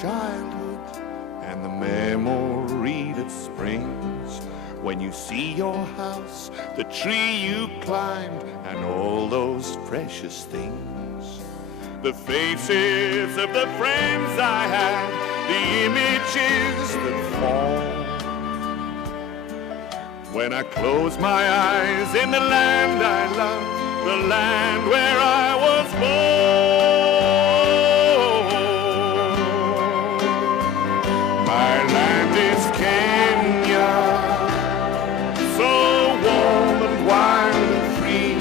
childhood and the memory that springs when you see your house, the tree you climbed, and all those precious things. The faces of the friends I had, the images that fall. When I close my eyes in the land I love, the land where I was born. My land is Kenya, so warm and wild and free.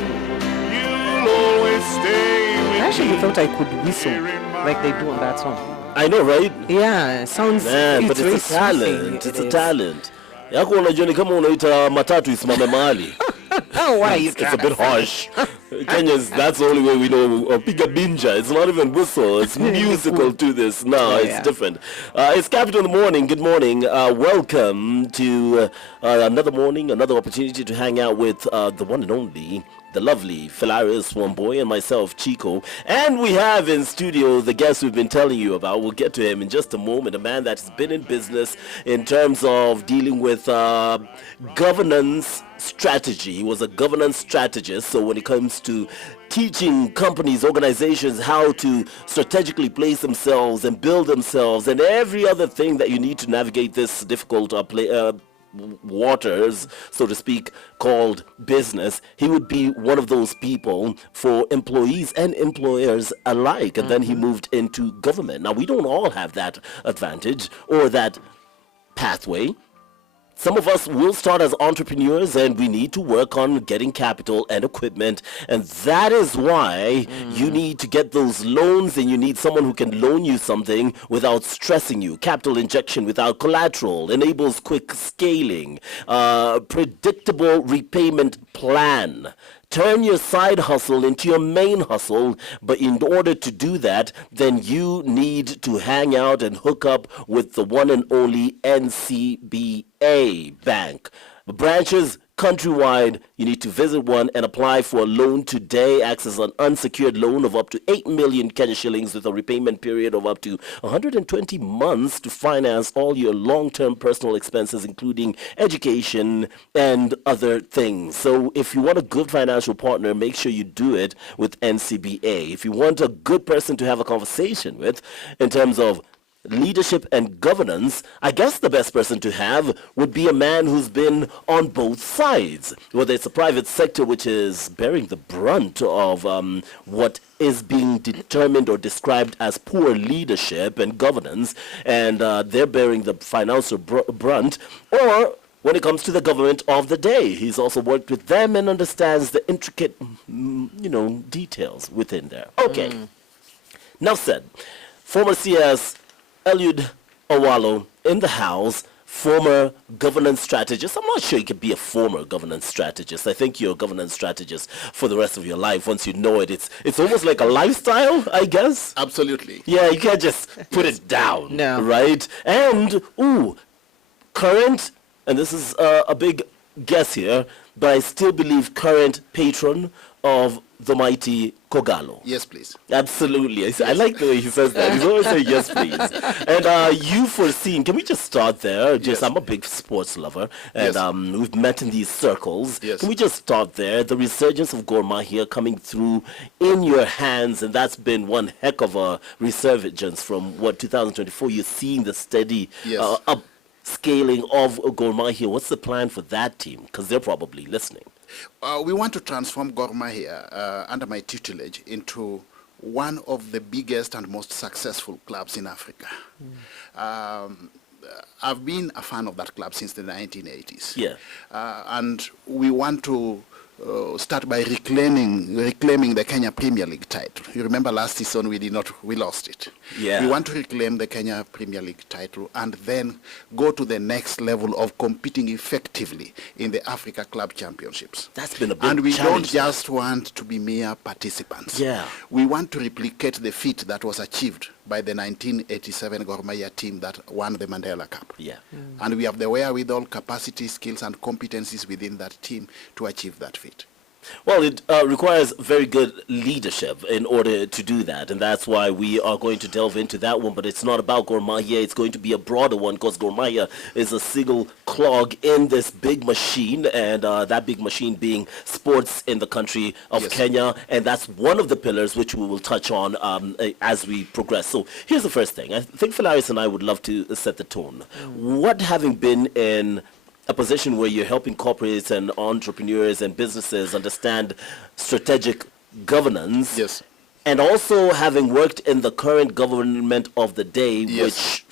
You'll always stay with me. I actually thought I could whistle like they do on that song. I know, right? Yeah, sounds. Man, but it's a talent. It's a talent. Yako unajua ni kama unaita matatu isimame mahali. Oh, why? It's a bit harsh. Kenyans, that's the only way we know. Piga binja. It's not even whistle. It's musical to this. No, it's different. It's Capital in the Morning. Good morning. Welcome to another morning, another opportunity to hang out with the one and only, the lovely Fellaris, Wambui, and myself, Chiko. And we have in studio the guest we've been telling you about. We'll get to him in just a moment. A man that's been in business in terms of dealing with governance strategy. He was a governance strategist. So when it comes to teaching companies, organizations how to strategically place themselves and build themselves and every other thing that you need to navigate this difficult waters, so to speak, called business, he would be one of those people for employees and employers alike. And then he moved into government. Now, we don't all have that advantage or that pathway. Some of us will start as entrepreneurs and we need to work on getting capital and equipment. And that is why you need to get those loans, and you need someone who can loan you something without stressing you. Capital injection without collateral enables quick scaling, predictable repayment plan. Turn your side hustle into your main hustle, but in order to do that, then you need to hang out and hook up with the one and only NCBA Bank. Branches countrywide, you need to visit one and apply for a loan today. Access an unsecured loan of up to 8 million Kenya shillings with a repayment period of up to 120 months to finance all your long-term personal expenses, including education and other things. So if you want a good financial partner, make sure you do it with NCBA. If you want a good person to have a conversation with in terms of leadership and governance, I guess the best person to have would be a man who's been on both sides, whether it's the private sector, which is bearing the brunt of what is being determined or described as poor leadership and governance, and they're bearing the financial brunt, or when it comes to the government of the day. He's also worked with them and understands the intricate, details within there. Okay. Now said, former CS Eliud Owalo in the house, former governance strategist. I'm not sure you could be a former governance strategist. I think you're a governance strategist for the rest of your life. Once you know it, it's almost like a lifestyle, I guess. Absolutely. Yeah, you can't just put it down, No. right? And, current, and this is a big guess here, but I still believe current patron of the mighty Kogalo. Yes, please. Absolutely. I like the way he says that. He's always saying yes, please. And you foreseen, can we just start there? Yes. I'm a big sports lover, and we've met in these circles. Yes. Can we just start there? The resurgence of Gor Mahia coming through in your hands, and that's been one heck of a resurgence from 2024. You're seeing the steady upscaling of Gor Mahia. What's the plan for that team? Because they're probably listening. We want to transform Gor Mahia under my tutelage into one of the biggest and most successful clubs in Africa. I've been a fan of that club since the 1980s. Yeah. And we want to start by reclaiming the Kenya Premier League title. You remember last season we lost it. Yeah. We want to reclaim the Kenya Premier League title and then go to the next level of competing effectively in the Africa Club Championships. That's been a big And we challenge. don't just want to be mere participants. Yeah. We want to replicate the feat that was achieved by the 1987 Gor Mahia team that won the Mandela Cup. Yeah. And we have the wherewithal, capacity, skills, and competencies within that team to achieve that feat. Well, it requires very good leadership in order to do that, and that's why we are going to delve into that one. But it's not about Gor Mahia. It's going to be a broader one because Gor Mahia is a single clog in this big machine, and that big machine being sports in the country of Yes. Kenya, and that's one of the pillars which we will touch on as we progress. So here's the first thing. I think Fellaris and I would love to set the tone. What, having been in a position where you're helping corporates and entrepreneurs and businesses understand strategic governance, Yes. and also having worked in the current government of the day, Yes. which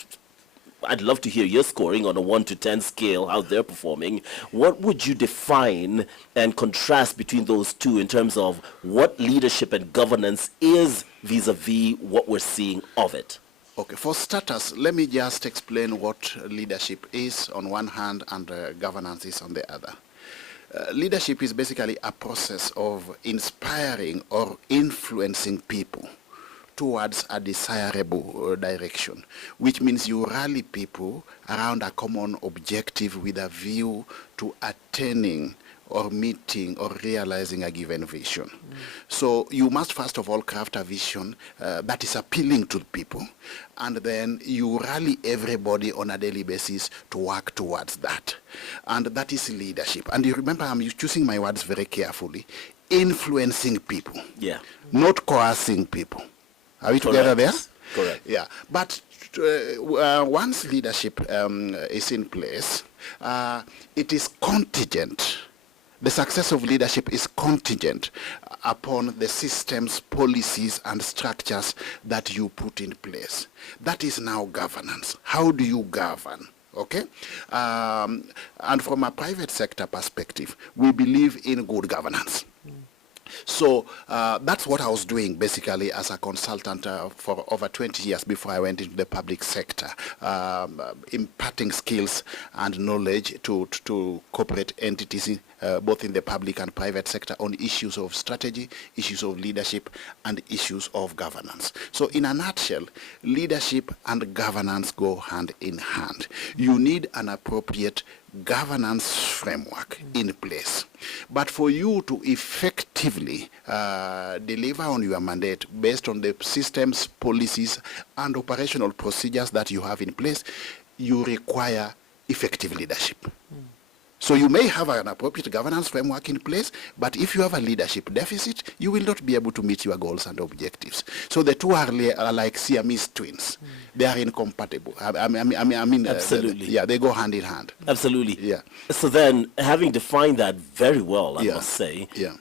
I'd love to hear your scoring on a 1 to 10 scale, how they're performing. What would you define and contrast between those two in terms of what leadership and governance is vis-a-vis what we're seeing of it? Okay, for starters, let me just explain what leadership is on one hand and governance is on the other. Leadership is basically a process of inspiring or influencing people towards a desirable direction, which means you rally people around a common objective with a view to attaining or meeting or realizing a given vision. So you must first of all craft a vision that is appealing to people, and then you rally everybody on a daily basis to work towards that. And that is leadership. And you remember, I'm choosing my words very carefully. Influencing people, Yeah. not coercing people. Are we together there? Correct. Yeah, but once leadership is in place, it is contingent. The success of leadership is contingent upon the systems, policies, and structures that you put in place. That is now governance. How do you govern? Okay? And from a private sector perspective, we believe in good governance. So that's what I was doing basically as a consultant for over 20 years before I went into the public sector, imparting skills and knowledge to corporate entities, both in the public and private sector, on issues of strategy, issues of leadership, and issues of governance. So in a nutshell, leadership and governance go hand in hand. You need an appropriate governance framework in place. But for you to effectively deliver on your mandate based on the systems, policies, and operational procedures that you have in place, you require effective leadership. So you may have an appropriate governance framework in place, but if you have a leadership deficit, you will not be able to meet your goals and objectives. So the two are like Siamese twins. They are incompatible. I mean, Absolutely. they go hand in hand. Absolutely. Yeah. So then, having defined that very well, I Yeah. must say, Yeah.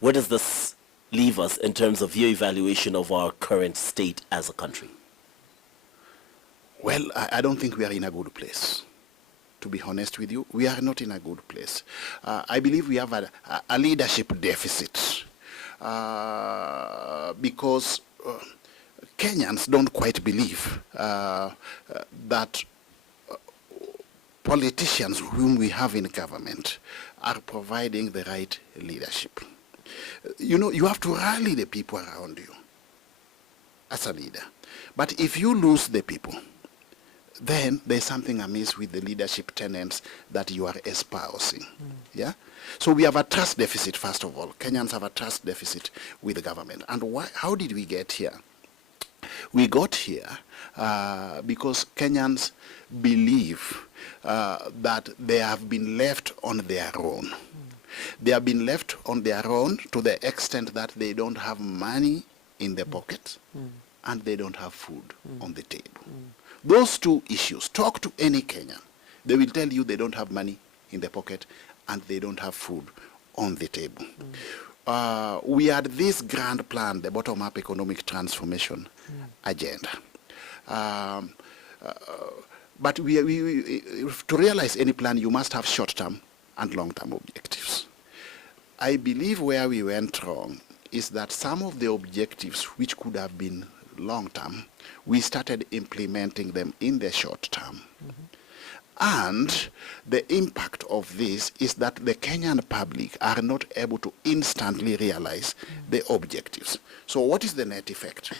where does this leave us in terms of your evaluation of our current state as a country? Well, I don't think we are in a good place. To be honest with you, we are not in a good place. I believe we have a leadership deficit because Kenyans don't quite believe that politicians whom we have in government are providing the right leadership. You know, you have to rally the people around you as a leader. But if you lose the people, then there's something amiss with the leadership tenets that you are espousing. Yeah? So we have a trust deficit, first of all. Kenyans have a trust deficit with the government. And how did we get here? We got here because Kenyans believe that they have been left on their own. They have been left on their own to the extent that they don't have money in their pockets and they don't have food on the table. Those two issues, talk to any Kenyan. They will tell you they don't have money in their pocket and they don't have food on the table. We had this grand plan, the bottom-up economic transformation agenda. But to realize any plan, you must have short-term and long-term objectives. I believe where we went wrong is that some of the objectives which could have been long-term, we started implementing them in the short term. And the impact of this is that the Kenyan public are not able to instantly realize the objectives. So what is the net effect?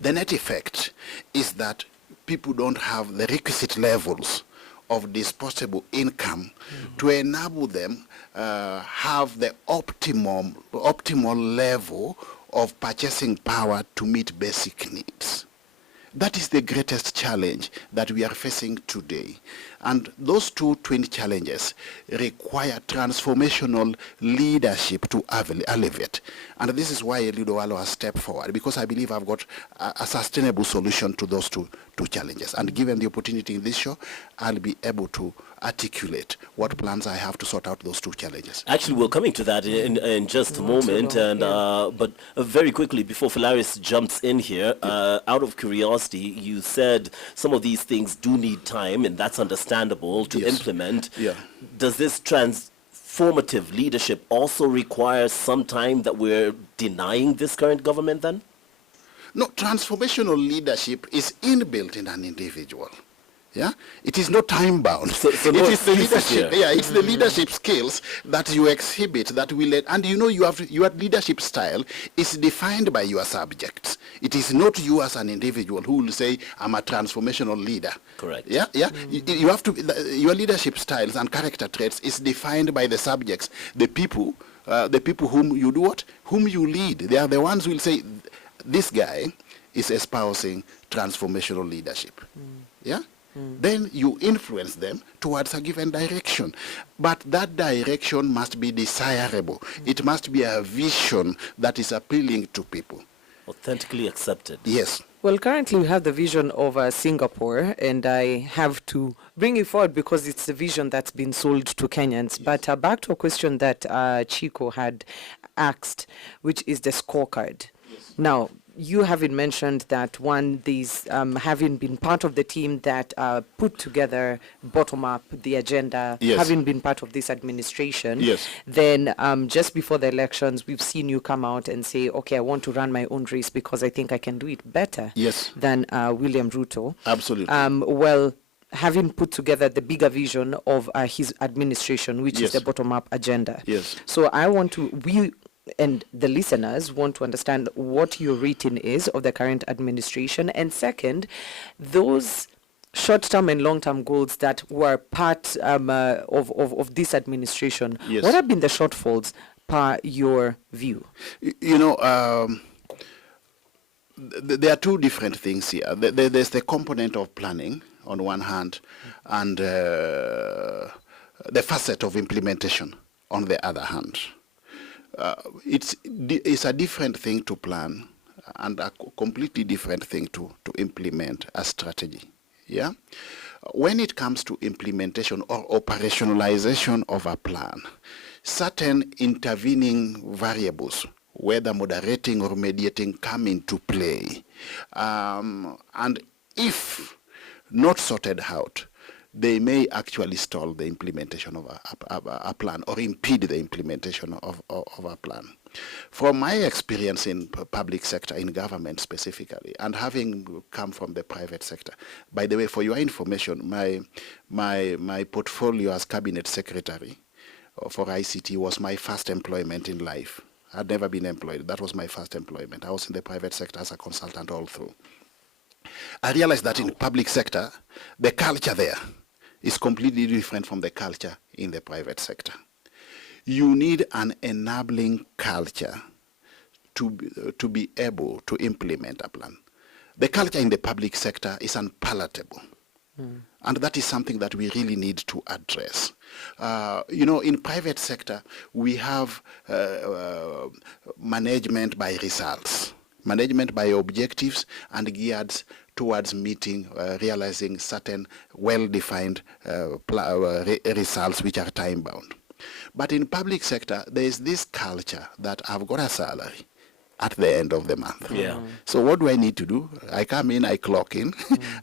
The net effect is that people don't have the requisite levels of disposable income to enable them have the optimal level of purchasing power to meet basic needs. That is the greatest challenge that we are facing today. And those two twin challenges require transformational leadership to elevate. And this is why Eliud Owalo has stepped forward, because I believe I've got a sustainable solution to those two challenges. And given the opportunity in this show, I'll be able to articulate what plans I have to sort out those two challenges. Actually, we're coming to that in just a moment, and but very quickly before Fellaris jumps in here, out of curiosity, you said some of these things do need time, and that's understandable to implement. Yeah. Does this transformative leadership also require some time that we're denying this current government then? No, transformational leadership is inbuilt in an individual. Yeah, it is not time bound. So it no is the excuses leadership. here. Yeah, it's the leadership skills that you exhibit that will let, and you know your leadership style is defined by your subjects. It is not you as an individual who will say I'm a transformational leader. Correct. Yeah, yeah. You have to. Your leadership styles and character traits is defined by the subjects, the people whom you do what, whom you lead. They are the ones who will say, this guy is espousing transformational leadership. Yeah. Then you influence them towards a given direction. But that direction must be desirable. It must be a vision that is appealing to people. Authentically accepted. Yes. Well, currently we have the vision of Singapore, and I have to bring it forward because it's the vision that's been sold to Kenyans. But back to a question that Chiko had asked, which is the scorecard. Yes. Now, you haven't mentioned that these having been part of the team that put together bottom-up the agenda, having been part of this administration, then just before the elections, we've seen you come out and say, okay, I want to run my own race because I think I can do it better than William Ruto. Absolutely. Well, having put together the bigger vision of his administration, which is the bottom-up agenda. Yes. So I want to, and the listeners want to understand what your rating is of the current administration, and second, those short-term and long-term goals that were part of this administration. What have been the shortfalls per your view? You know, there are two different things here. There's the component of planning on one hand, and the facet of implementation on the other hand. It's a different thing to plan and a completely different thing to implement a strategy. Yeah? When it comes to implementation or operationalization of a plan, certain intervening variables, whether moderating or mediating, come into play. And if not sorted out, they may actually stall the implementation of a plan or impede the implementation of a plan. From my experience in public sector, in government specifically, and having come from the private sector, by the way, for your information, my portfolio as cabinet secretary for ICT was my first employment in life. I'd never been employed. That was my first employment. I was in the private sector as a consultant all through. I realized that in public sector, the culture there is completely different from the culture in the private sector. You need an enabling culture to be able to implement a plan. The culture in the public sector is unpalatable. And that is something that we really need to address. You know, in private sector, we have management by results, management by objectives, and geared towards meeting, realizing certain well-defined results which are time-bound. But in public sector, there is this culture that I've got a salary at the end of the month. So what do I need to do? I come in, I clock in,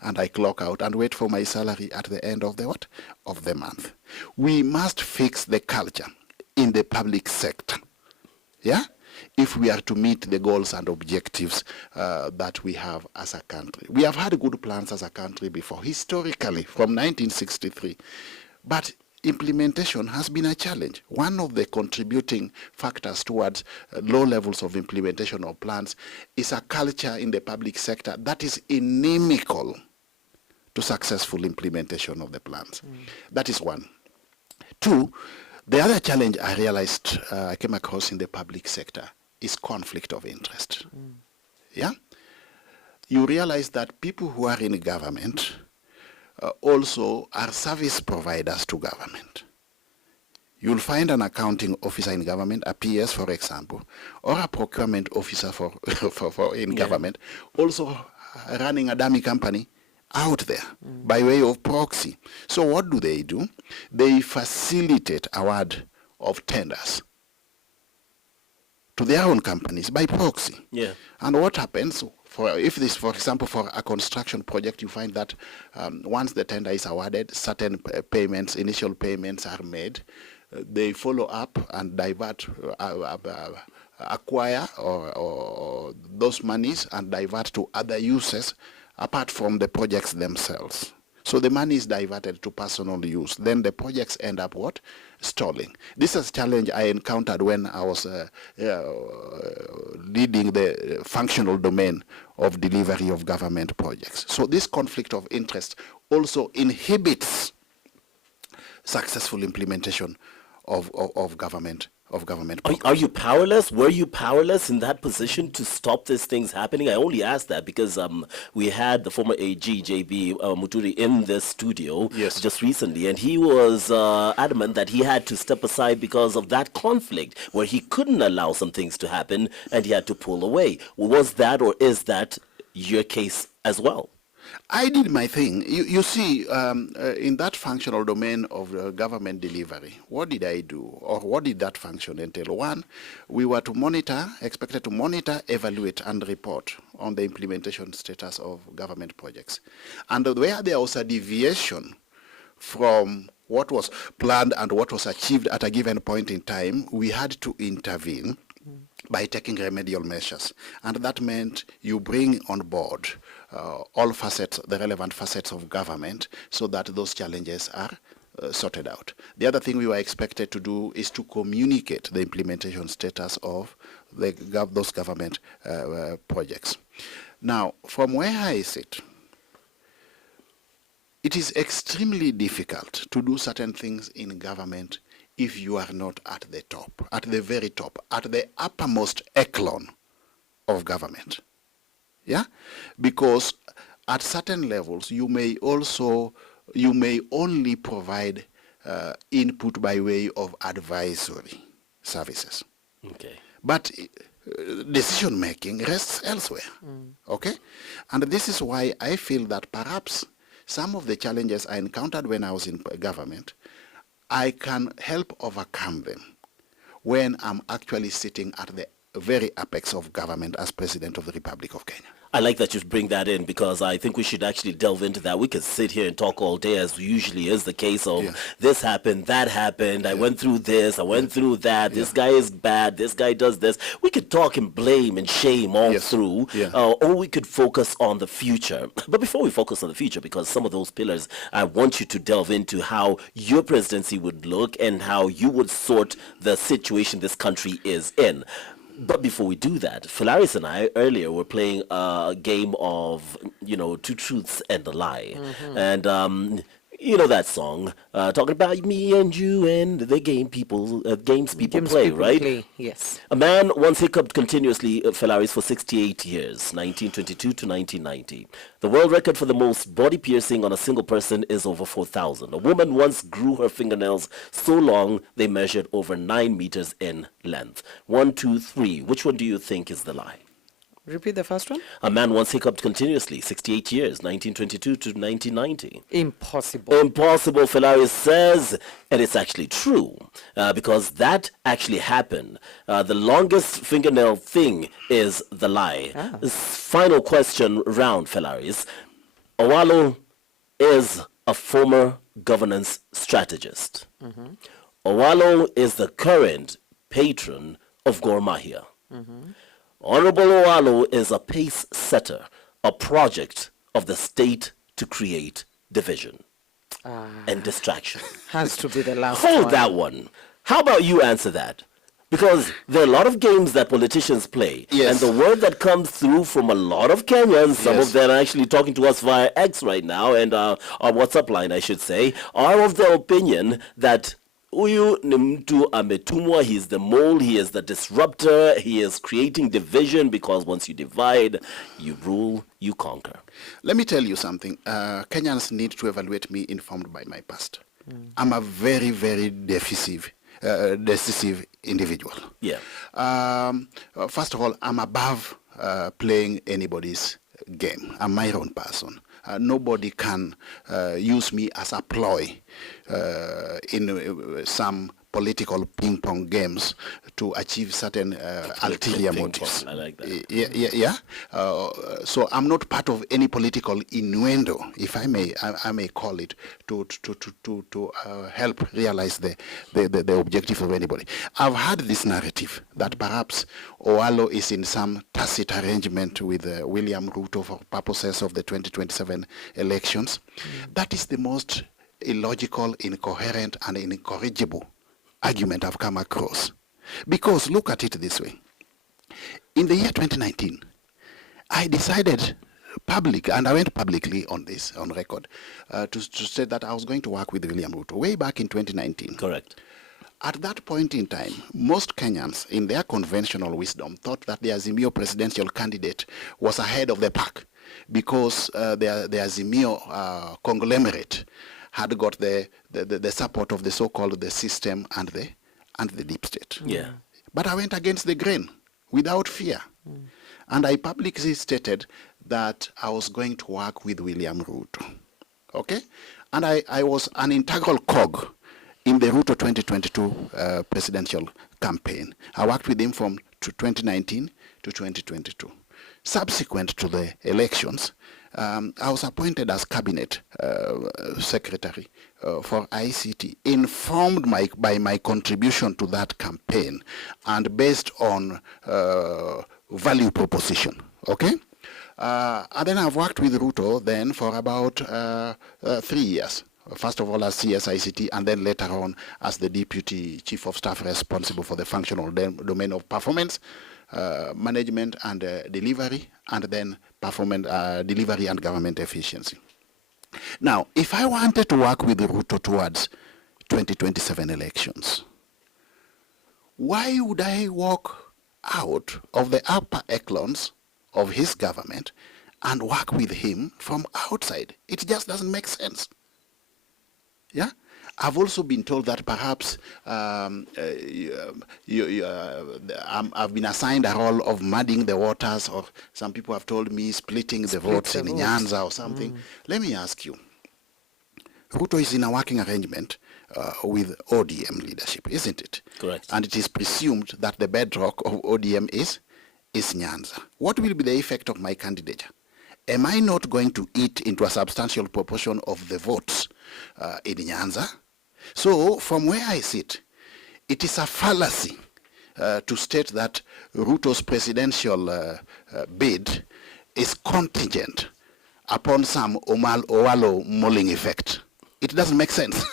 and I clock out and wait for my salary at the end of the what? Of the month. We must fix the culture in the public sector. Yeah? If we are to meet the goals and objectives that we have as a country. We have had good plans as a country before, historically, from 1963. But implementation has been a challenge. One of the contributing factors towards low levels of implementation of plans is a culture in the public sector that is inimical to successful implementation of the plans. That is one. Two, the other challenge I realized I came across in the public sector is conflict of interest. Yeah? You realize that people who are in government also are service providers to government. You'll find an accounting officer in government, a PS, for example, or a procurement officer in government, also running a dummy company out there by way of proxy. So what do? They facilitate award of tenders to their own companies by proxy. Yeah. And what happens, if this, for example, for a construction project, you find that once the tender is awarded, certain payments, initial payments are made. They follow up and divert, acquire or those monies and divert to other uses apart from the projects themselves. So the money is diverted to personal use. Then the projects end up what? Stalling. This is a challenge I encountered when I was leading the functional domain of delivery of government projects. So this conflict of interest also inhibits successful implementation of government Are you powerless? Were you powerless in that position to stop these things happening? I only ask that because we had the former AG, JB Muturi, in this studio just recently, and he was adamant that he had to step aside because of that conflict where he couldn't allow some things to happen and he had to pull away. Was that or is that your case as well? I did my thing. You see, in that functional domain of government delivery, what did I do? Or what did that function entail? One, we were to monitor, expected to monitor, evaluate, and report on the implementation status of government projects. And where there was a deviation from what was planned and what was achieved at a given point in time, we had to intervene by taking remedial measures. And that meant you bring on board all facets, the relevant facets of government, so that those challenges are sorted out. The other thing we were expected to do is to communicate the implementation status of those government projects. Now, from where I sit, it is extremely difficult to do certain things in government if you are not at the top, at the very top, at the uppermost echelon of government. Yeah? Because at certain levels, you may only provide input by way of advisory services. Okay. But decision making rests elsewhere. Okay? And this is why I feel that perhaps some of the challenges I encountered when I was in government, I can help overcome them when I'm actually sitting at the very apex of government as President of the Republic of Kenya. I like that you bring that in because I think we should actually delve into that. We could sit here and talk all day, as usually is the case of this happened, that happened, I went through this, I went through that, this guy is bad, this guy does this. We could talk and blame and shame all through, or we could focus on the future. But before we focus on the future, because some of those pillars, I want you to delve into how your presidency would look and how you would sort the situation this country is in. But before we do that, Fellaris and I earlier were playing a game of, two truths and a lie. And you know that song, talking about me and you and the games people play, right? Yes. A man once hiccuped continuously, Fellaris, for 68 years, 1922 to 1990. The world record for the most body piercing on a single person is over 4,000. A woman once grew her fingernails so long they measured over 9 meters in length. 1, 2, 3. Which one do you think is the lie? Repeat the first one. A man once hiccuped continuously, 68 years, 1922 to 1990. Impossible. Impossible, Fellaris says, and it's actually true, because that actually happened. The longest fingernail thing is the lie. This final question round, Fellaris. Owalo is a former governance strategist. Owalo is the current patron of Gor Mahia. Honorable Owalo is a pace setter, a project of the state to create division and distraction. Has to be the last Hold one. that one. How about you answer that? Because there are a lot of games that politicians play. Yes. And the word that comes through from a lot of Kenyans, some Yes. of them are actually talking to us via X right now, and our WhatsApp line, I should say, are of the opinion that Uyu ni mtu ametumwa, he is the mole, he is the disruptor, he is creating division, because once you divide, you rule, you conquer. Let me tell you something. Kenyans need to evaluate me informed by my past. I'm a very, very decisive individual. Yeah. First of all, I'm above playing anybody's game. I'm my own person. Nobody can use me as a ploy in some political ping-pong games to achieve certain ulterior motives. I like that. Yeah. So I'm not part of any political innuendo, if I may call it, to help realize the objective of anybody. I've had this narrative that perhaps Owalo is in some tacit arrangement with William Ruto for purposes of the 2027 elections. That is the most illogical, incoherent, and incorrigible argument I've come across. Because look at it this way. In the year 2019, I decided and I went publicly on this, on record, to say that I was going to work with William Ruto way back in 2019. Correct. At that point in time, most Kenyans, in their conventional wisdom, thought that the Azimio presidential candidate was ahead of the pack because the Azimio conglomerate had got the support of the so-called the system and the deep state. Yeah. But I went against the grain without fear. And I publicly stated that I was going to work with William Ruto. Okay? And I was an integral cog in the Ruto 2022 presidential campaign. I worked with him from 2019 to 2022. Subsequent to the elections, I was appointed as cabinet secretary for ICT, informed by my contribution to that campaign and based on value proposition, okay? And then I've worked with Ruto then for about 3 years. First of all as CSICT, and then later on as the Deputy Chief of Staff responsible for the functional domain of performance, management and delivery, and then performance, delivery and government efficiency. Now, if I wanted to work with Ruto towards 2027 elections, why would I walk out of the upper echelons of his government and work with him from outside? It just doesn't make sense. Yeah, I've also been told that perhaps I've been assigned a role of muddying the waters, or some people have told me splitting the votes in Nyanza or something. Let me ask you, Ruto is in a working arrangement with ODM leadership, isn't it? Correct. And it is presumed that the bedrock of ODM is Nyanza. What will be the effect of my candidature? Am I not going to eat into a substantial proportion of the votes in Nyanza? So from where I sit, it is a fallacy to state that Ruto's presidential bid is contingent upon some Owalo mulling effect. It doesn't make sense.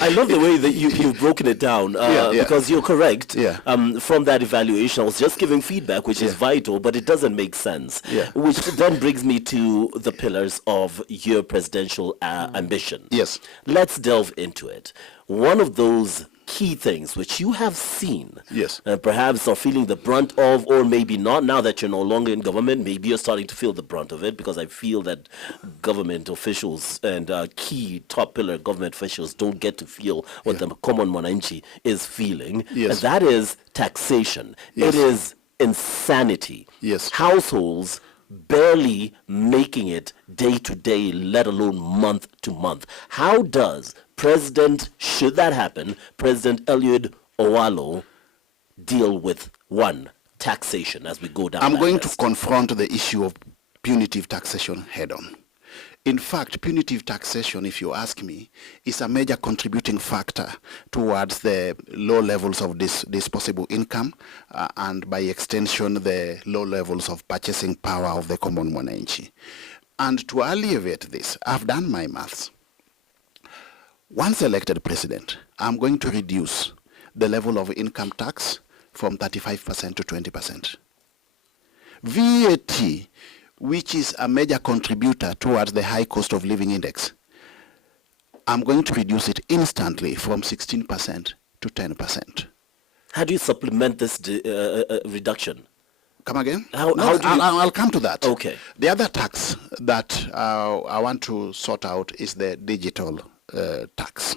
I love the way that you've broken it down because you're correct. Yeah. From that evaluation, I was just giving feedback, which is vital, but it doesn't make sense. Yeah. Which then brings me to the pillars of your presidential ambition. Yes. Let's delve into it. One of those key things which you have seen, Yes. perhaps are feeling the brunt of, or maybe not, now that you're no longer in government, maybe you're starting to feel the brunt of it, because I feel that government officials and key top pillar government officials don't get to feel what the common mwananchi is feeling. Yes. And that is taxation. Yes. It is insanity. Yes. Households barely making it day to day, let alone month to month. How does should that happen, President Eliud Owalo deal with taxation as we go down? I'm going to confront the issue of punitive taxation head on. In fact, punitive taxation, if you ask me, is a major contributing factor towards the low levels of disposable income and by extension the low levels of purchasing power of the common mwananchi. And to alleviate this, I've done my maths. Once elected president, I'm going to reduce the level of income tax from 35% to 20%. VAT, which is a major contributor towards the high cost of living index, I'm going to reduce it instantly from 16% to 10%. How do you supplement this reduction? Come again? How do you... I'll come to that. Okay. The other tax that I want to sort out is the digital tax.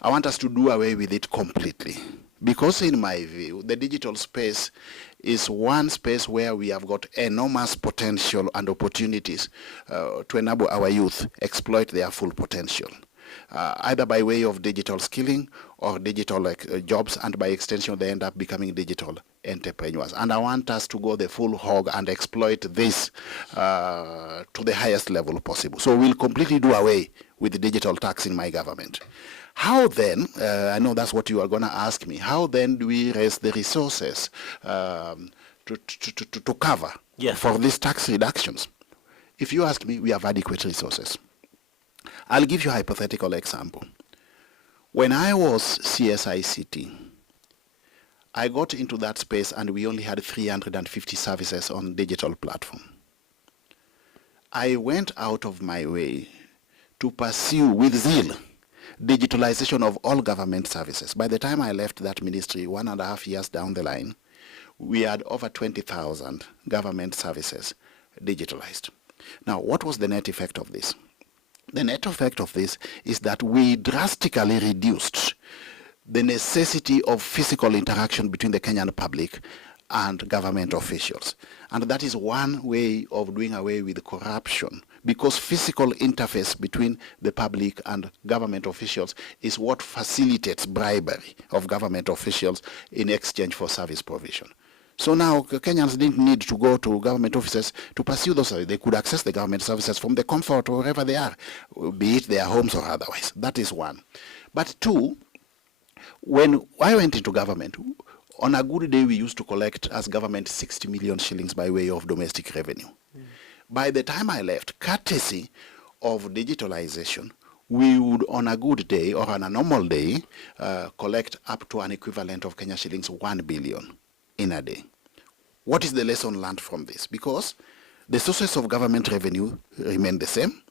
I want us to do away with it completely. Because in my view, the digital space is one space where we have got enormous potential and opportunities to enable our youth exploit their full potential, either by way of digital skilling or digital jobs, and by extension they end up becoming digital entrepreneurs. And I want us to go the full hog and exploit this to the highest level possible. So we'll completely do away with the digital tax in my government. How then, I know that's what you are going to ask me, how then do we raise the resources to cover for these tax reductions? If you ask me, we have adequate resources. I'll give you a hypothetical example. When I was CSICT, I got into that space and we only had 350 services on digital platform. I went out of my way to pursue with zeal digitalization of all government services. By the time I left that ministry 1.5 years down the line, we had over 20,000 government services digitalized. Now, what was the net effect of this? The net effect of this is that we drastically reduced the necessity of physical interaction between the Kenyan public and government officials. And that is one way of doing away with corruption, because physical interface between the public and government officials is what facilitates bribery of government officials in exchange for service provision. So now Kenyans didn't need to go to government offices to pursue those services. They could access the government services from the comfort or wherever they are, be it their homes or otherwise. That is one. But two, when I went into government, on a good day we used to collect as government 60 million shillings by way of domestic revenue. By the time I left, courtesy of digitalization, we would on a good day or on a normal day collect up to an equivalent of Kenya shillings 1 billion in a day. What is the lesson learned from this? Because the sources of government revenue remain the same.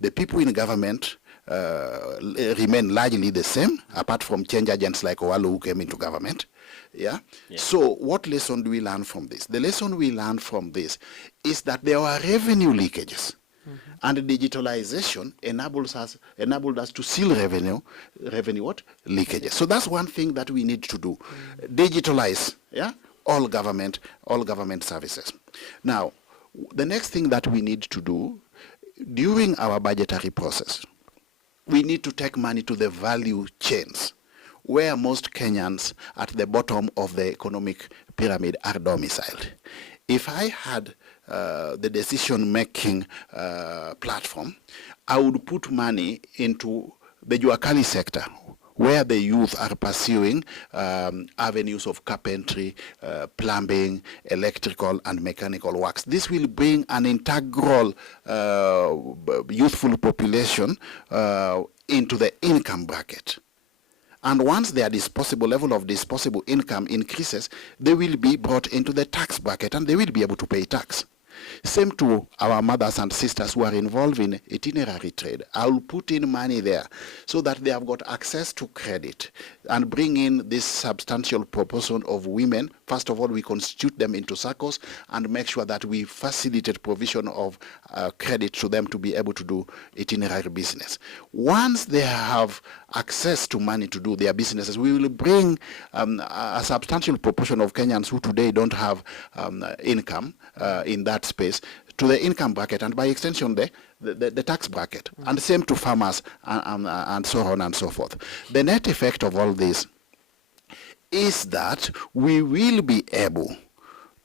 The people in government remain largely the same, apart from change agents like Owalo who came into government. Yeah? So what lesson do we learn from this? The lesson we learn from this is that there are revenue leakages. And digitalization enabled us to seal revenue leakages. So that's one thing that we need to do. Digitalize, all government services. Now, the next thing that we need to do during our budgetary process, we need to take money to the value chains, where most Kenyans at the bottom of the economic pyramid are domiciled. If I had the decision-making platform, I would put money into the Juakali sector, where the youth are pursuing avenues of carpentry, plumbing, electrical and mechanical works. This will bring an integral youthful population into the income bracket. And once their level of disposable income increases, they will be brought into the tax bracket and they will be able to pay tax. Same to our mothers and sisters who are involved in itinerary trade. I will put in money there so that they have got access to credit and bring in this substantial proportion of women. First of all, we constitute them into circles and make sure that we facilitate provision of credit to them to be able to do itinerary business. Once they have access to money to do their businesses, we will bring a substantial proportion of Kenyans who today don't have income in that space to the income bracket, and by extension the tax bracket. And same to farmers and so on and so forth. The net effect of all this is that we will be able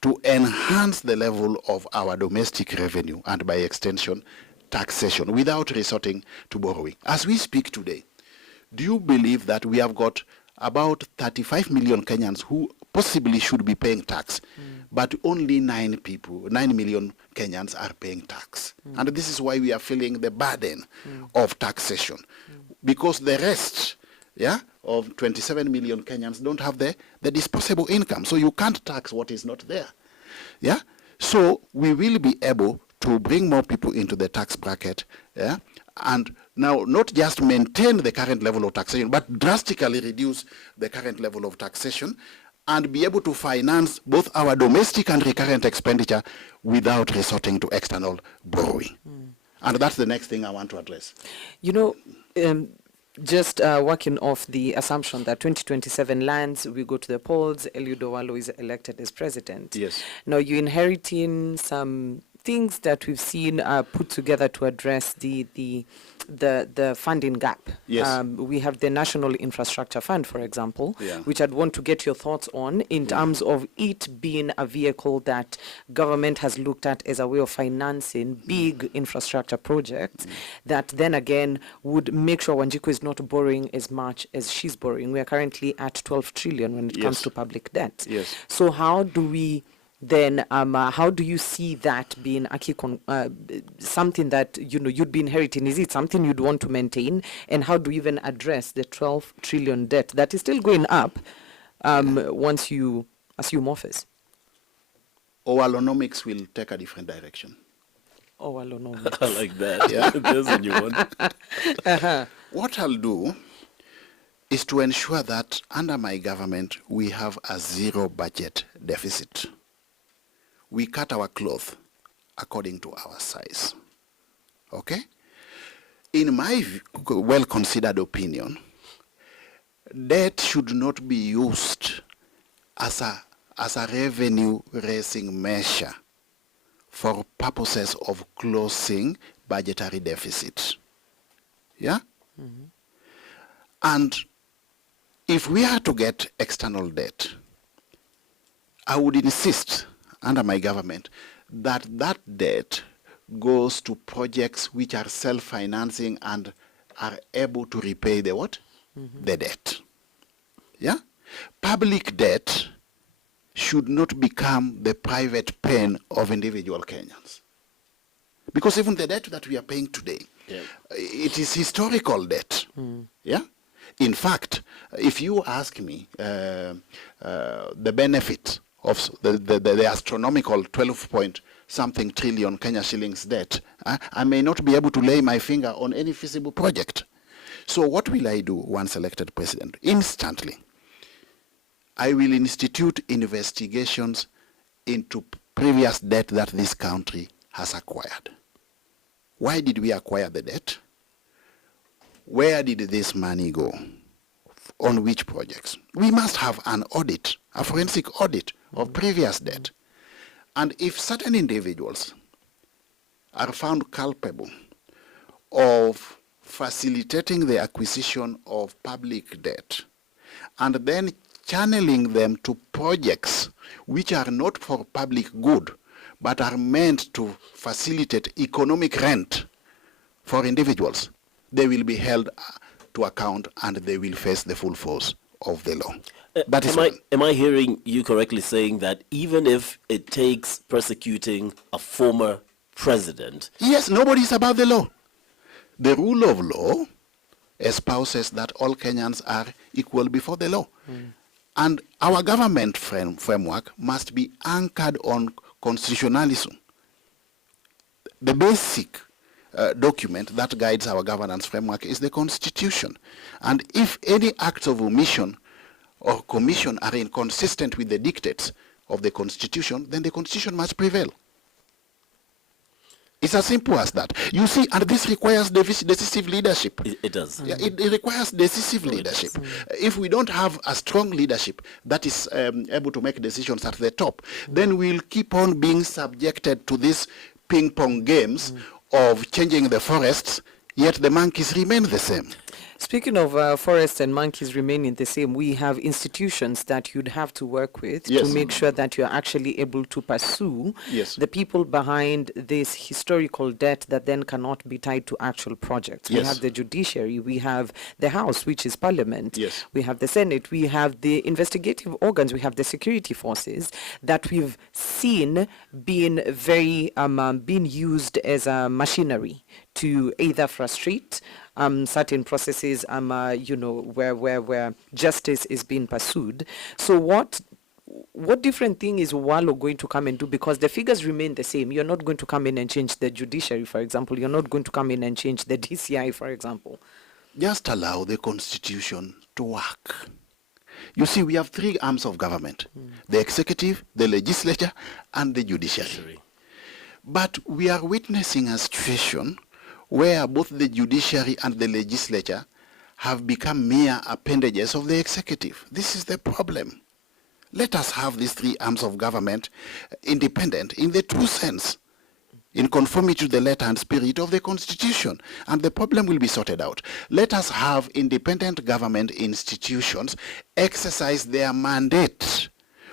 to enhance the level of our domestic revenue and by extension taxation without resorting to borrowing. As we speak today, do you believe that we have got about 35 million Kenyans who possibly should be paying tax, but only 9 million Kenyans are paying tax? And this is why we are feeling the burden of taxation, because the rest of 27 million Kenyans don't have the disposable income. So you can't tax what is not there. Yeah? So we will be able to bring more people into the tax bracket, yeah? And now not just maintain the current level of taxation, but drastically reduce the current level of taxation and be able to finance both our domestic and recurrent expenditure without resorting to external borrowing. And that's the next thing I want to address. You know, just working off the assumption that 2027 lands, we go to the polls, Eliud Owalo is elected as president. Yes. Now you're inheriting some things that we've seen put together to address the funding gap. Yes. We have the National Infrastructure Fund, for example, Yeah. which I'd want to get your thoughts on in terms of it being a vehicle that government has looked at as a way of financing big infrastructure projects that then again would make sure Wanjiku is not borrowing as much as she's borrowing. We are currently at 12 trillion when it comes Yes. to public debt. Yes. So how do we then how do you see that being something that you'd be inheriting? Is it something you'd want to maintain? And how do you even address the 12 trillion debt that is still going up once you assume office? Owalonomics will take a different direction. Owalonomics. I like that. Yeah. There's a new one. What I'll do is to ensure that under my government we have a zero budget deficit. We cut our cloth according to our size. Okay? In my well-considered opinion, debt should not be used as a revenue-raising measure for purposes of closing budgetary deficits. Yeah? Mm-hmm. And if we are to get external debt, I would insist under my government that debt goes to projects which are self-financing and are able to repay the what? Mm-hmm. The debt. Yeah? Public debt should not become the private pain of individual Kenyans. Because even the debt that we are paying today, it is historical debt. Yeah? In fact, if you ask me the benefit of the astronomical 12-point-something trillion Kenya shillings debt, I may not be able to lay my finger on any feasible project. So what will I do once elected president? Instantly, I will institute investigations into previous debt that this country has acquired. Why did we acquire the debt? Where did this money go? On which projects? We must have an audit, a forensic audit of previous debt. And if certain individuals are found culpable of facilitating the acquisition of public debt and then channeling them to projects which are not for public good but are meant to facilitate economic rent for individuals, they will be held to account and they will face the full force of the law. That is am I hearing you correctly saying that even if it takes persecuting a former president? Yes, nobody is above the law. The rule of law espouses that all Kenyans are equal before the law. And our government framework must be anchored on constitutionalism. The basic document that guides our governance framework is the Constitution. And if any acts of omission or commission are inconsistent with the dictates of the Constitution, then the Constitution must prevail. It's as simple as that. You see, and this requires decisive leadership. It does. Yeah, it requires decisive leadership. If we don't have a strong leadership that is able to make decisions at the top, then we'll keep on being subjected to these ping-pong games of changing the forests, yet the monkeys remain the same. Speaking of forests and monkeys remaining the same, we have institutions that you'd have to work with to make sure that you're actually able to pursue the people behind this historical debt that then cannot be tied to actual projects. We have the judiciary, we have the House, which is Parliament, we have the Senate, we have the investigative organs, we have the security forces that we've seen being being used as a machinery to either frustrate certain processes, where justice is being pursued. So what different thing is Owalo going to come and do? Because the figures remain the same. You're not going to come in and change the judiciary, for example. You're not going to come in and change the DCI, for example. Just allow the constitution to work. You see, we have three arms of government: the executive, the legislature, and the judiciary. But we are witnessing a situation where both the judiciary and the legislature have become mere appendages of the executive. This is the problem. Let us have these three arms of government independent in the true sense, in conformity to the letter and spirit of the Constitution, and the problem will be sorted out. Let us have independent government institutions exercise their mandate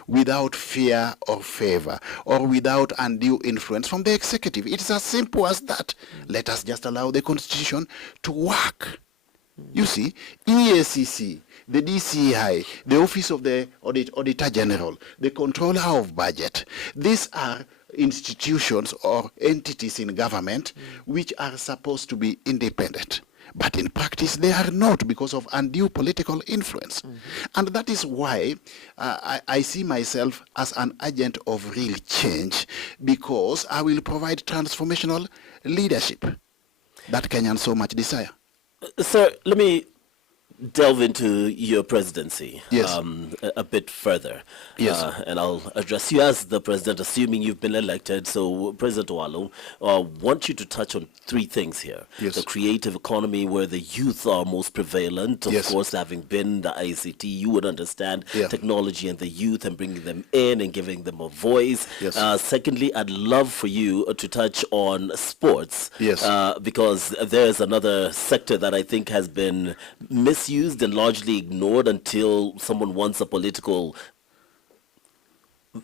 without fear or favor, or without undue influence from the executive. It is as simple as that. Let us just allow the Constitution to work. You see, EACC, the DCI, the Office of the Auditor General, the Controller of Budget, these are institutions or entities in government which are supposed to be independent. But in practice, they are not, because of undue political influence. And that is why I see myself as an agent of real change, because I will provide transformational leadership that Kenyans so much desire. Sir, let me delve into your presidency Yes. a bit further. Yes. And I'll address you as the president, assuming you've been elected. So, President Owalo, want you to touch on three things here. Yes. The creative economy, where the youth are most prevalent. Of Yes. course, having been the ICT, you would understand Yeah. technology and the youth and bringing them in and giving them a voice. Yes. Secondly, I'd love for you to touch on sports. Yes. Because there's another sector that I think has been misused and largely ignored until someone wants a political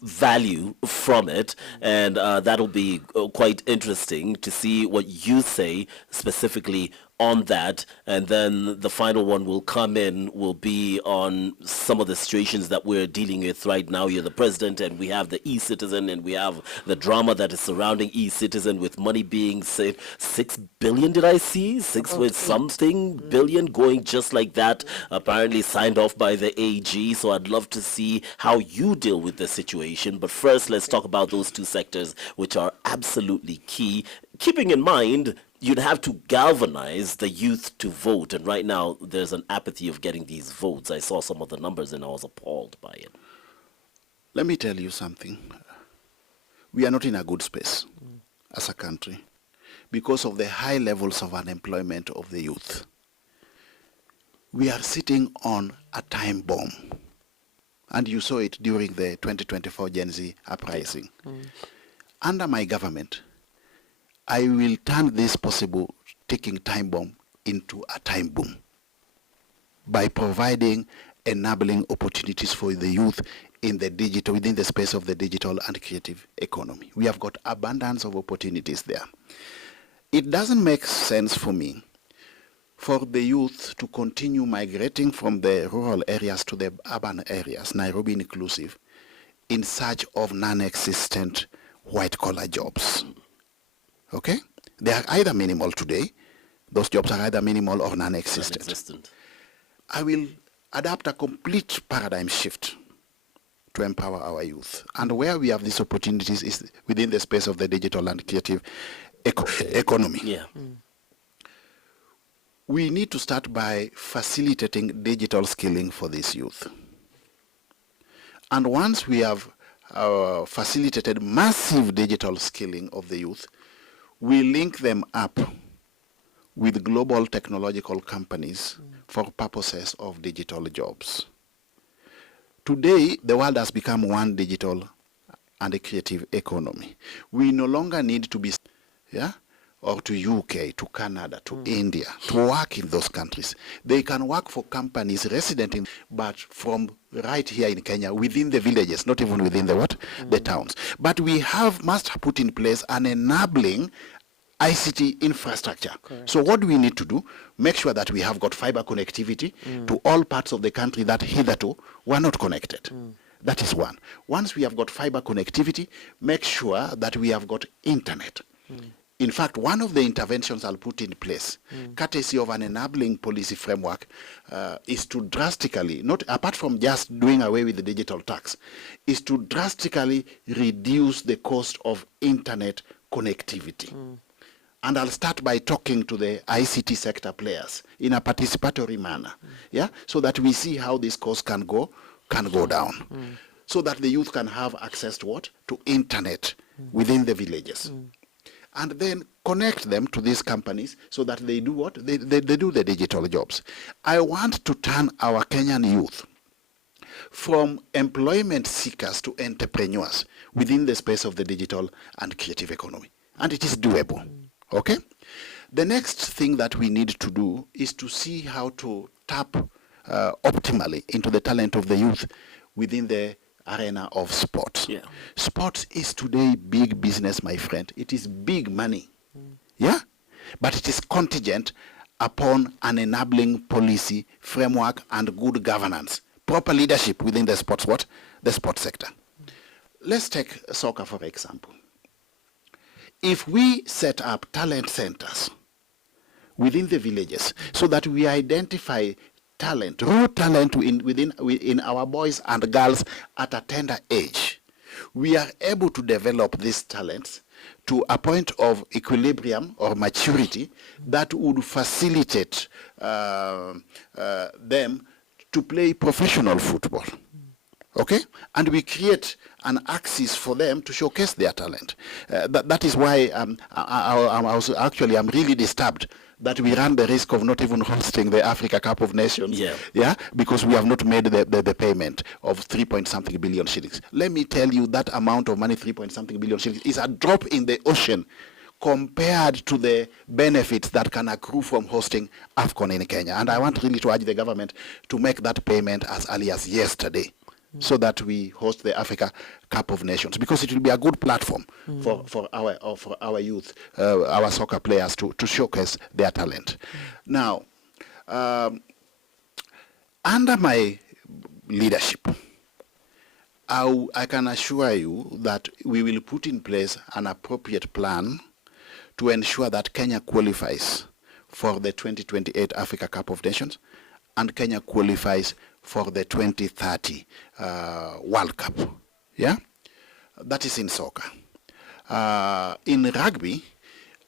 value from it, and that'll be quite interesting to see what you say specifically on that. And then the final one will come in, will be on some of the situations that we're dealing with right now. You're the president, and we have the e-citizen, and we have the drama that is surrounding e-citizen, with money being saved. 6 billion, did I see? Six with something billion going just like that, apparently signed off by the AG. So I'd love to see how you deal with the situation. But first, let's talk about those two sectors, which are absolutely key. Keeping in mind, you'd have to galvanize the youth to vote. And right now, there's an apathy of getting these votes. I saw some of the numbers and I was appalled by it. Let me tell you something. We are not in a good space as a country because of the high levels of unemployment of the youth. We are sitting on a time bomb. And you saw it during the 2024 Gen Z uprising. Under my government, I will turn this possible ticking time bomb into a time boom by providing enabling opportunities for the youth in the digital, within the space of the digital and creative economy. We have got abundance of opportunities there. It doesn't make sense for me for the youth to continue migrating from the rural areas to the urban areas, Nairobi inclusive, in search of non-existent white-collar jobs. Okay? They are either minimal today, those jobs are either minimal or non-existent. I will adapt a complete paradigm shift to empower our youth. And where we have these opportunities is within the space of the digital and creative economy. Yeah. We need to start by facilitating digital skilling for this youth. And once we have facilitated massive digital skilling of the youth, we link them up with global technological companies for purposes of digital jobs. Today, the world has become one digital and a creative economy. We no longer need to be, or to UK, to Canada, to India, to work in those countries. They can work for companies resident in, but from right here in Kenya, within the villages, not even within the what? The towns. But we must put in place an enabling ICT infrastructure. Correct. So what do we need to do? Make sure that we have got fiber connectivity to all parts of the country that hitherto were not connected. That is one. Once we have got fiber connectivity, make sure that we have got internet. In fact, one of the interventions I'll put in place, courtesy of an enabling policy framework, is to drastically, not apart from just doing away with the digital tax, is to drastically reduce the cost of internet connectivity. And I'll start by talking to the ICT sector players in a participatory manner, yeah, so that we see how this cost can go down, so that the youth can have access to what? To internet within the villages. And then connect them to these companies so that they do what? They do the digital jobs. I want to turn our Kenyan youth from employment seekers to entrepreneurs within the space of the digital and creative economy. And it is doable, okay? The next thing that we need to do is to see how to tap optimally into the talent of the youth within the arena of sports. Yeah. Sports is today big business, my friend. It is big money. Yeah? But it is contingent upon an enabling policy framework and good governance, proper leadership within the sports what? The sports sector. Let's take soccer for example. If we set up talent centers within the villages so that we identify talent, raw talent within our boys and girls at a tender age, we are able to develop these talents to a point of equilibrium or maturity that would facilitate them to play professional football. Okay? And we create an axis for them to showcase their talent. That is why I'm really disturbed that we run the risk of not even hosting the Africa Cup of Nations. Yeah, because we have not made the payment of 3-point-something billion shillings. Let me tell you, that amount of money, 3-point-something billion shillings, is a drop in the ocean compared to the benefits that can accrue from hosting AFCON in Kenya. And I want really to urge the government to make that payment as early as yesterday, so that we host the Africa Cup of Nations, because it will be a good platform for our youth, our soccer players to showcase their talent. Now, under my leadership, I can assure you that we will put in place an appropriate plan to ensure that Kenya qualifies for the 2028 Africa Cup of Nations and Kenya qualifies for the 2030 World Cup. Yeah? That is in soccer. In rugby,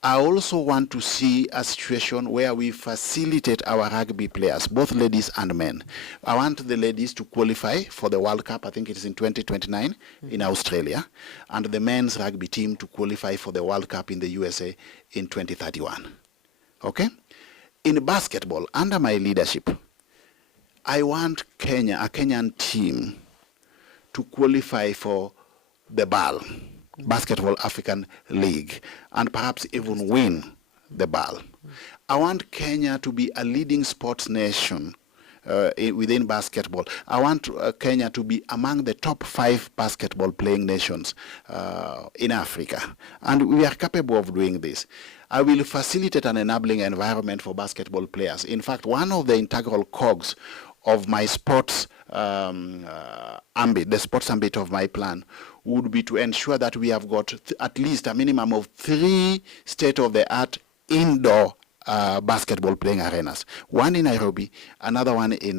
I also want to see a situation where we facilitate our rugby players, both ladies and men. I want the ladies to qualify for the World Cup, I think it is in 2029 in Australia, and the men's rugby team to qualify for the World Cup in the USA in 2031. Okay? In basketball, under my leadership, I want Kenya, a Kenyan team, to qualify for the BAL, Basketball African League, and perhaps even win the BAL. I want Kenya to be a leading sports nation within basketball. I want Kenya to be among the top 5 basketball playing nations in Africa. And we are capable of doing this. I will facilitate an enabling environment for basketball players. In fact, one of the integral cogs of my sports ambit, the sports ambit of my plan, would be to ensure that we have got at least a minimum of 3 state-of-the-art indoor basketball playing arenas. One in Nairobi, another one in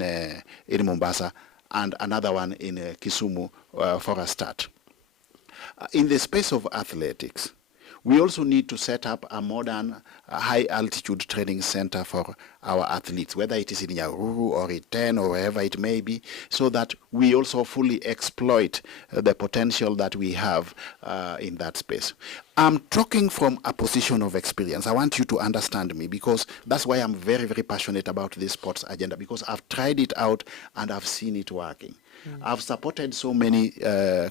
Mombasa, and another one in Kisumu for a start. In the space of athletics, we also need to set up a modern high-altitude training center for our athletes, whether it is in Nyahururu or Iten or wherever it may be, so that we also fully exploit the potential that we have in that space. I'm talking from a position of experience. I want you to understand me, because that's why I'm very, very passionate about this sports agenda, because I've tried it out and I've seen it working. I've supported so many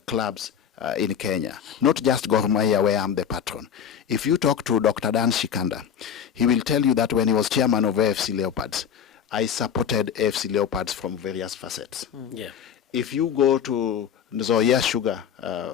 clubs in Kenya, not just Gor Mahia, where I'm the patron. If you talk to Dr. Dan Shikanda, he will tell you that when he was chairman of AFC Leopards, I supported AFC Leopards from various facets. Yeah. If you go to Nzoia Sugar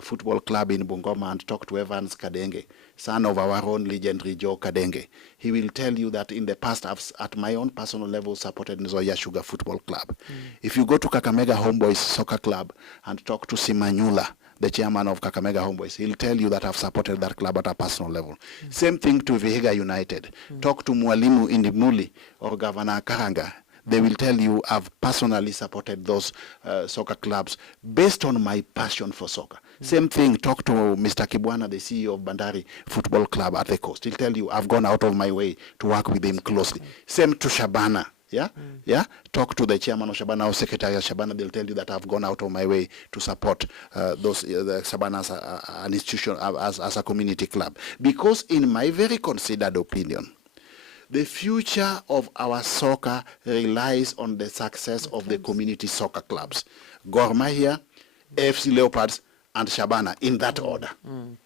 Football Club in Bungoma and talk to Evans Kadenge, son of our own legendary Joe Kadenge, he will tell you that in the past I've, at my own personal level, supported Nzoia Sugar Football Club. If you go to Kakamega Homeboys Soccer Club and talk to Simanyula the chairman of Kakamega Homeboys. He'll tell you that I've supported that club at a personal level. Same thing to Vihiga United. Talk to Mwalimu Indimuli or Governor Karanga. They will tell you I've personally supported those soccer clubs based on my passion for soccer. Same thing, talk to Mr. Kibwana, the CEO of Bandari Football Club at the coast. He'll tell you I've gone out of my way to work with him closely. Same to Shabana. Yeah. Talk to the chairman of Shabana or secretary of Shabana. They'll tell you that I've gone out of my way to support the Shabana as an institution, as a community club. Because in my very considered opinion, the future of our soccer relies on the success of the community soccer clubs. Gor Mahia, AFC Leopards, and Shabana, in that order.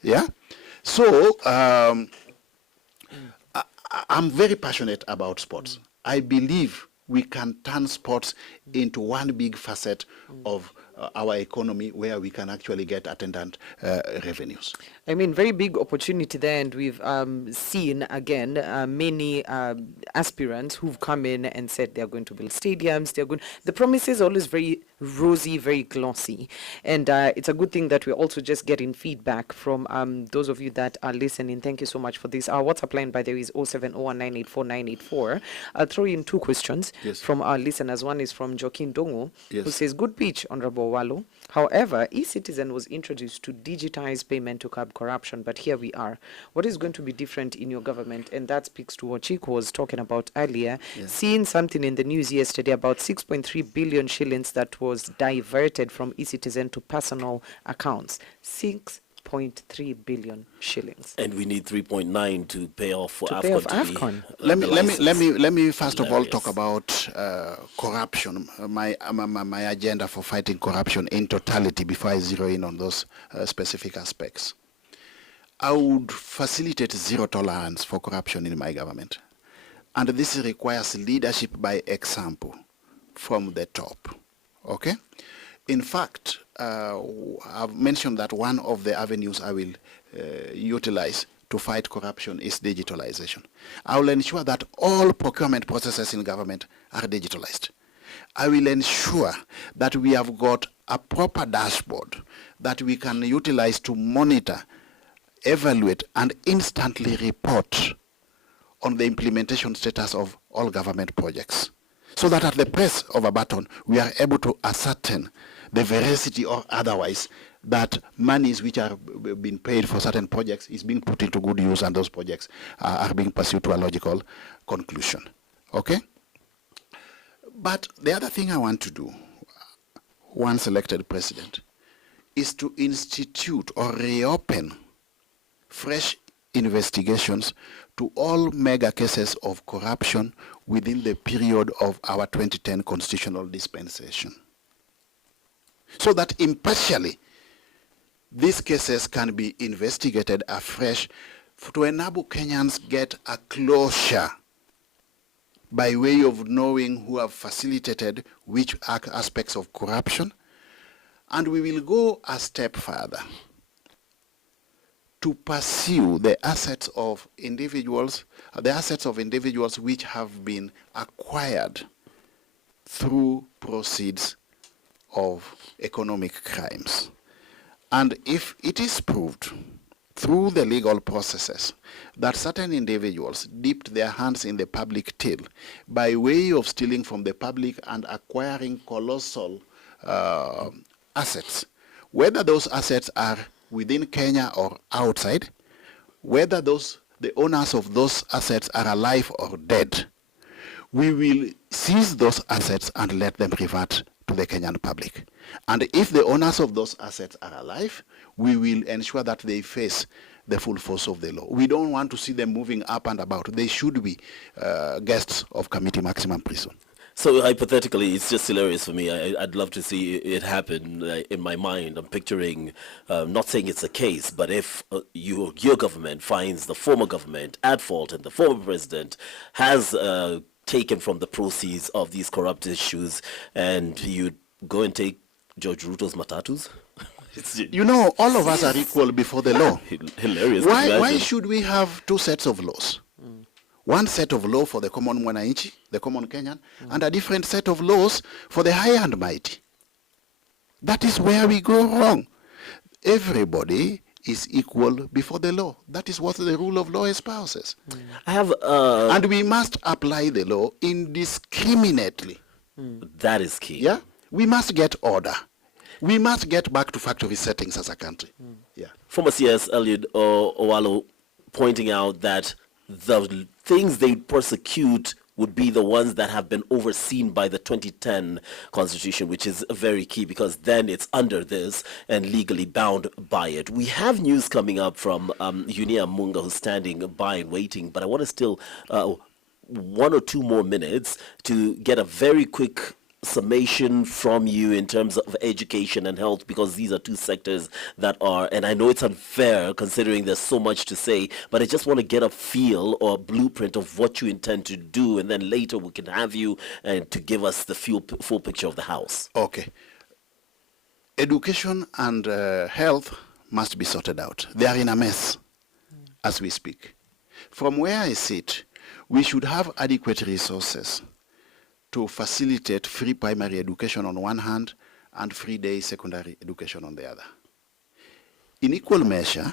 Yeah. So I'm very passionate about sports. I believe we can turn sports into one big facet of our economy where we can actually get attendant revenues. I mean, very big opportunity there, and we've seen again many aspirants who've come in and said they're going to build stadiums. The promise is always very rosy, very glossy, and it's a good thing that we're also just getting feedback from those of you that are listening. Thank you so much for this. Our WhatsApp line, by the way, is 0701984984. I'll throw in two questions from our listeners. One is from Joaquin Dongo, who says, "Good pitch, Honorable Owalo. However, eCitizen was introduced to digitize payment to curb corruption, but here we are. What is going to be different in your government?" And that speaks to what Chiko was talking about earlier. Seeing something in the news yesterday about 6.3 billion shillings that was diverted from eCitizen to personal accounts. 6.3 billion shillings. And we need 3.9 to pay off for To AFCON. pay off AFCON. Let me first of all talk about corruption. My agenda for fighting corruption in totality before I zero in on those specific aspects. I would facilitate zero tolerance for corruption in my government, and this requires leadership by example from the top. Okay. In fact, I've mentioned that one of the avenues I will utilize to fight corruption is digitalization. I will ensure that all procurement processes in government are digitalized. I will ensure that we have got a proper dashboard that we can utilize to monitor, evaluate, and instantly report on the implementation status of all government projects, so that at the press of a button, we are able to ascertain the veracity or otherwise that monies which are being paid for certain projects is being put into good use, and those projects are being pursued to a logical conclusion. Okay? But the other thing I want to do, once elected president, is to institute or reopen fresh investigations to all mega cases of corruption within the period of our 2010 constitutional dispensation, so that impartially these cases can be investigated afresh to enable Kenyans get a closure by way of knowing who have facilitated which aspects of corruption. And we will go a step further to pursue the assets of individuals which have been acquired through proceeds of economic crimes. And if it is proved through the legal processes that certain individuals dipped their hands in the public till by way of stealing from the public and acquiring colossal assets, whether those assets are within Kenya or outside, whether the owners of those assets are alive or dead, we will seize those assets and let them revert to the Kenyan public. And if the owners of those assets are alive, we will ensure that they face the full force of the law. We don't want to see them moving up and about. They should be guests of Committee Maximum Prison. So hypothetically, it's just hilarious for me. I'd love to see it happen in my mind. I'm picturing, not saying it's a case, but if your government finds the former government at fault and the former president has taken from the proceeds of these corrupt issues, and you go and take George Ruto's matatus? You know, all of us are equal before the law. Hilarious. Why should we have two sets of laws? One set of law for the common mwananchi, the common Kenyan, and a different set of laws for the high and mighty. That is where we go wrong. everybody is equal before the law. That is what the rule of law espouses. I have And we must apply the law indiscriminately. that is key. Yeah? We must get order. We must get back to factory settings as a country. Yeah. Former CS Eliud Owalo pointing out that the things they persecute would be the ones that have been overseen by the 2010 Constitution, which is very key because then it's under this and legally bound by it. We have news coming up from Unia Munga, who's standing by and waiting, but I want to still 1 or 2 more minutes to get a very quick summation from you in terms of education and health, because these are 2 sectors that are, and I know it's unfair considering there's so much to say, but I just want to get a feel or a blueprint of what you intend to do, and then later we can have you and to give us the full picture of the house. Okay. Education and health must be sorted out. They are in a mess as we speak. From where I sit, we should have adequate resources to facilitate free primary education on one hand and free-day secondary education on the other. In equal measure,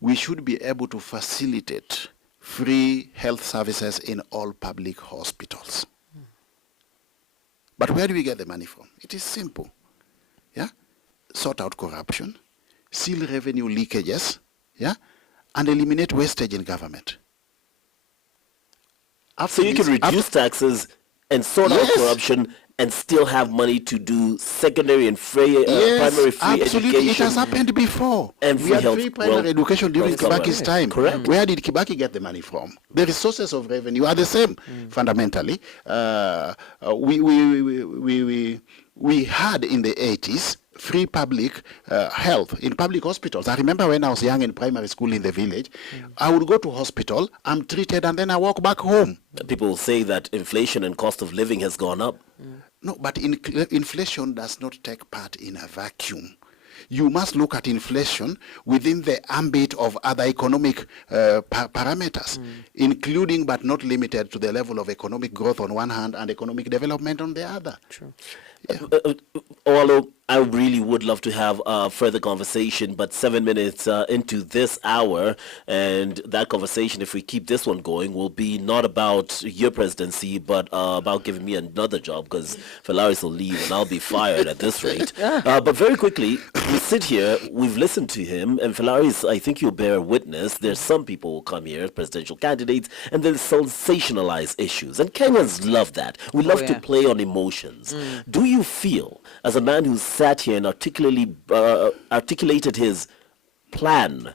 we should be able to facilitate free health services in all public hospitals. But where do we get the money from? It is simple. Yeah? Sort out corruption, seal revenue leakages, yeah? And eliminate wastage in government. So you can reduce taxes and sort out corruption and still have money to do secondary and primary free absolutely. education. It has happened before. And we had health, free primary education during Kibaki's time. Correct. Where did Kibaki get the money from? The resources of revenue are the same, fundamentally. We had in the 80s free public health in public hospitals. I remember when I was young in primary school in the village, I would go to hospital, I'm treated, and then I walk back home. People say that inflation and cost of living has gone up. No, but inflation does not take part in a vacuum. You must look at inflation within the ambit of other economic parameters, including but not limited to the level of economic growth on one hand and economic development on the other. True. Yeah. Owalo, I really would love to have a further conversation, but 7 minutes into this hour, and that conversation, if we keep this one going, will be not about your presidency, but about giving me another job, because Fellaris will leave and I'll be fired at this rate. But very quickly, we sit here, we've listened to him, and Fellaris, I think you'll bear witness, there's some people who come here as presidential candidates, and then sensationalize issues, and Kenyans love that. We love to play on emotions. Do you feel, as a man who's sat here and articulated his plan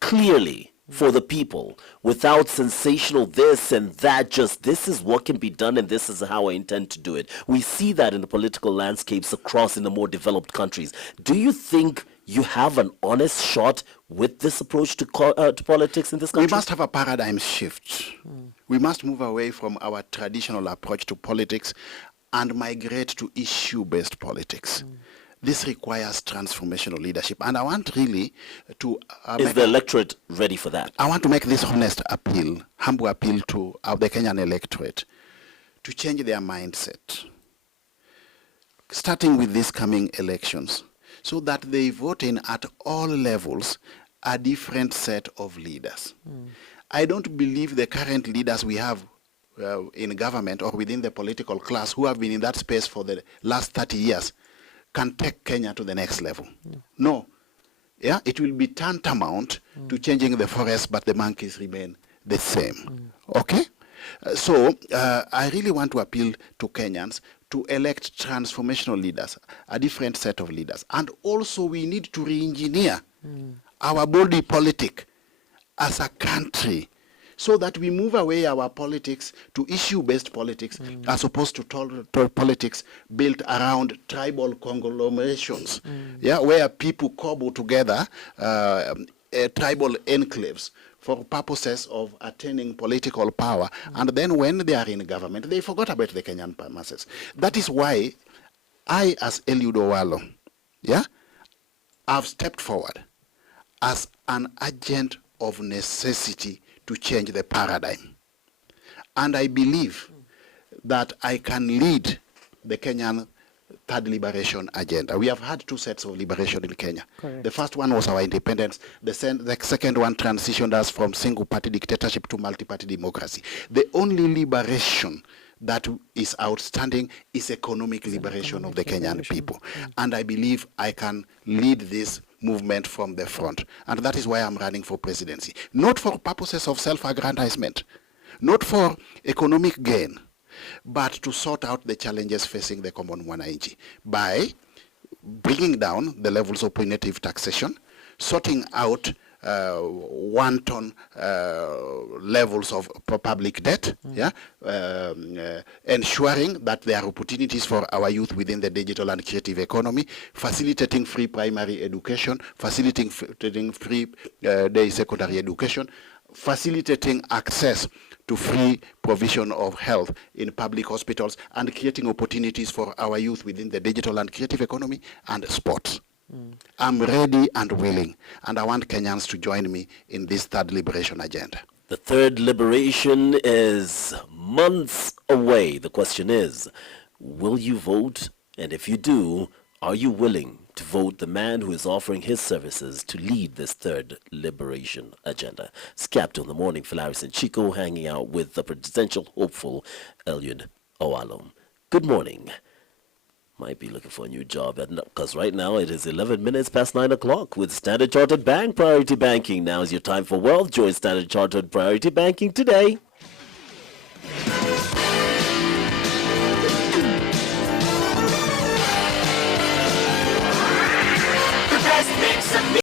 clearly for the people without sensational this and that, just this is what can be done and this is how I intend to do it? We see that in the political landscapes across in the more developed countries. Do you think you have an honest shot with this approach to politics in this country? We must have a paradigm shift. We must move away from our traditional approach to politics and migrate to issue-based politics. This requires transformational leadership. And I want really to... Is the electorate ready for that? I want to make this honest appeal, humble appeal to the Kenyan electorate to change their mindset, starting with these coming elections, so that they vote in at all levels a different set of leaders. I don't believe the current leaders we have in government or within the political class who have been in that space for the last 30 years can take Kenya to the next level. No. Yeah, it will be tantamount to changing the forest, but the monkeys remain the same. Okay? So I really want to appeal to Kenyans to elect transformational leaders, a different set of leaders. And also we need to re-engineer our body politic as a country, so that we move away our politics to issue-based politics as opposed to politics built around tribal conglomerations, where people cobble together tribal enclaves for purposes of attaining political power. And then when they are in government, they forgot about the Kenyan masses. That is why I, as Eliud Owalo, have stepped forward as an agent of necessity to change the paradigm. And I believe that I can lead the Kenyan third liberation agenda. We have had two sets of liberation in Kenya. Correct. The first one was our independence. The second one transitioned us from single-party dictatorship to multi-party democracy. The only liberation that is outstanding is economic liberation of the Kenyan people. And I believe I can lead this movement from the front. And that is why I'm running for presidency. Not for purposes of self-aggrandizement, not for economic gain, but to sort out the challenges facing the common mwananchi by bringing down the levels of punitive taxation, sorting out wanton levels of public debt, ensuring that there are opportunities for our youth within the digital and creative economy, facilitating free primary education, facilitating free day secondary education, facilitating access to free provision of health in public hospitals, and creating opportunities for our youth within the digital and creative economy and sports. I'm ready and willing, and I want Kenyans to join me in this third liberation agenda. The third liberation is months away. The question is, will you vote? And if you do, are you willing to vote the man who is offering his services to lead this third liberation agenda? It's Captain in the Morning, Fellaris and Chiko hanging out with the presidential hopeful Eliud Owalo. Good morning. Might be looking for a new job because right now it is 11 minutes past 9 o'clock with Standard Chartered Bank Priority Banking. Now is your time for wealth. Join Standard Chartered Priority Banking today.